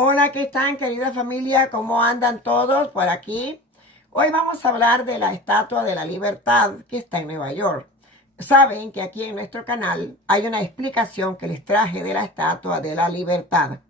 Hola, ¿qué están, querida familia? ¿Cómo andan todos por aquí? Hoy vamos a hablar de la Estatua de la Libertad que está en Nueva York. Saben que aquí en nuestro canal hay una explicación que les traje de la Estatua de la Libertad.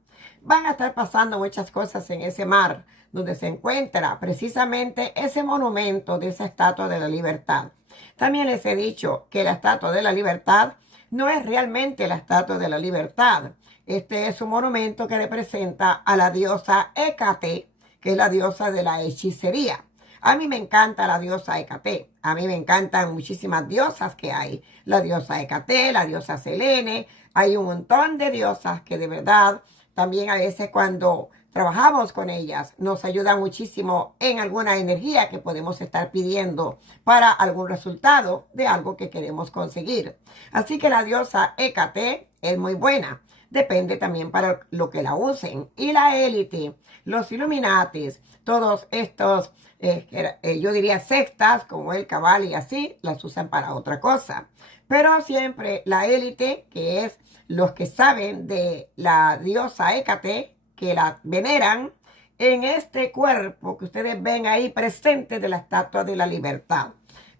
Van a estar pasando muchas cosas en ese mar donde se encuentra precisamente ese monumento de esa Estatua de la Libertad. También les he dicho que la Estatua de la Libertad no es realmente la Estatua de la Libertad. Este es un monumento que representa a la diosa Hécate, que es la diosa de la hechicería. A mí me encanta la diosa Hécate. A mí me encantan muchísimas diosas que hay. La diosa Hécate, la diosa Selene. Hay un montón de diosas que de verdad también a veces cuando trabajamos con ellas nos ayudan muchísimo en alguna energía que podemos estar pidiendo para algún resultado de algo que queremos conseguir. Así que la diosa Hécate es muy buena. Depende también para lo que la usen. Y la élite, los Illuminatis, todos estos, yo diría sectas como el Cabal y así, las usan para otra cosa. Pero siempre la élite, que es los que saben de la diosa Hécate, que la veneran en este cuerpo que ustedes ven ahí presente de la Estatua de la Libertad.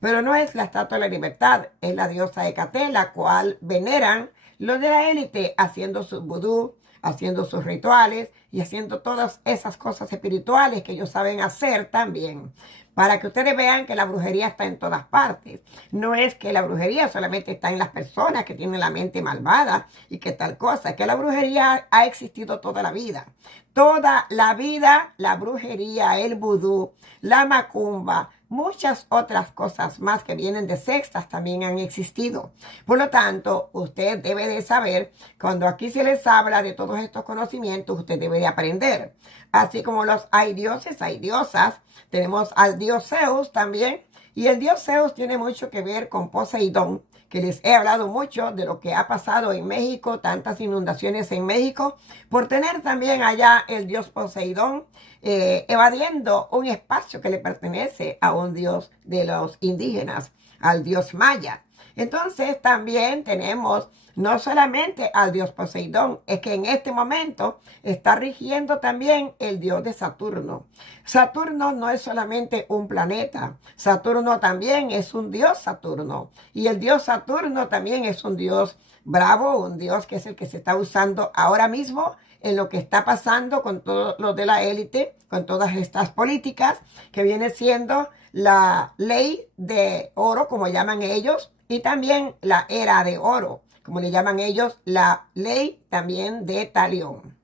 Pero no es la Estatua de la Libertad, es la diosa Hécate, la cual veneran los de la élite haciendo sus vudú, haciendo sus rituales y haciendo todas esas cosas espirituales que ellos saben hacer también. Para que ustedes vean que la brujería está en todas partes. No es que la brujería solamente está en las personas que tienen la mente malvada y que tal cosa. Es que la brujería ha existido toda la vida. Toda la vida la brujería, el vudú, la macumba, muchas otras cosas más que vienen de sectas también han existido. Por lo tanto, usted debe de saber, cuando aquí se les habla de todos estos conocimientos, usted debe de aprender. Así como los hay dioses, hay diosas. Tenemos al dios Zeus también. Y el dios Zeus tiene mucho que ver con Poseidón, que les he hablado mucho de lo que ha pasado en México, tantas inundaciones en México, por tener también allá el dios Poseidón evadiendo un espacio que le pertenece a un dios de los indígenas, al dios maya. Entonces también tenemos no solamente al dios Poseidón, es que en este momento está rigiendo también el dios de Saturno. Saturno no es solamente un planeta, Saturno también es un dios Saturno. Y el dios Saturno también es un dios bravo, un dios que es el que se está usando ahora mismo en lo que está pasando con todo lo de la élite, con todas estas políticas, que viene siendo la ley de oro, como llaman ellos, y también la era de oro, como le llaman ellos, la ley también de Talión.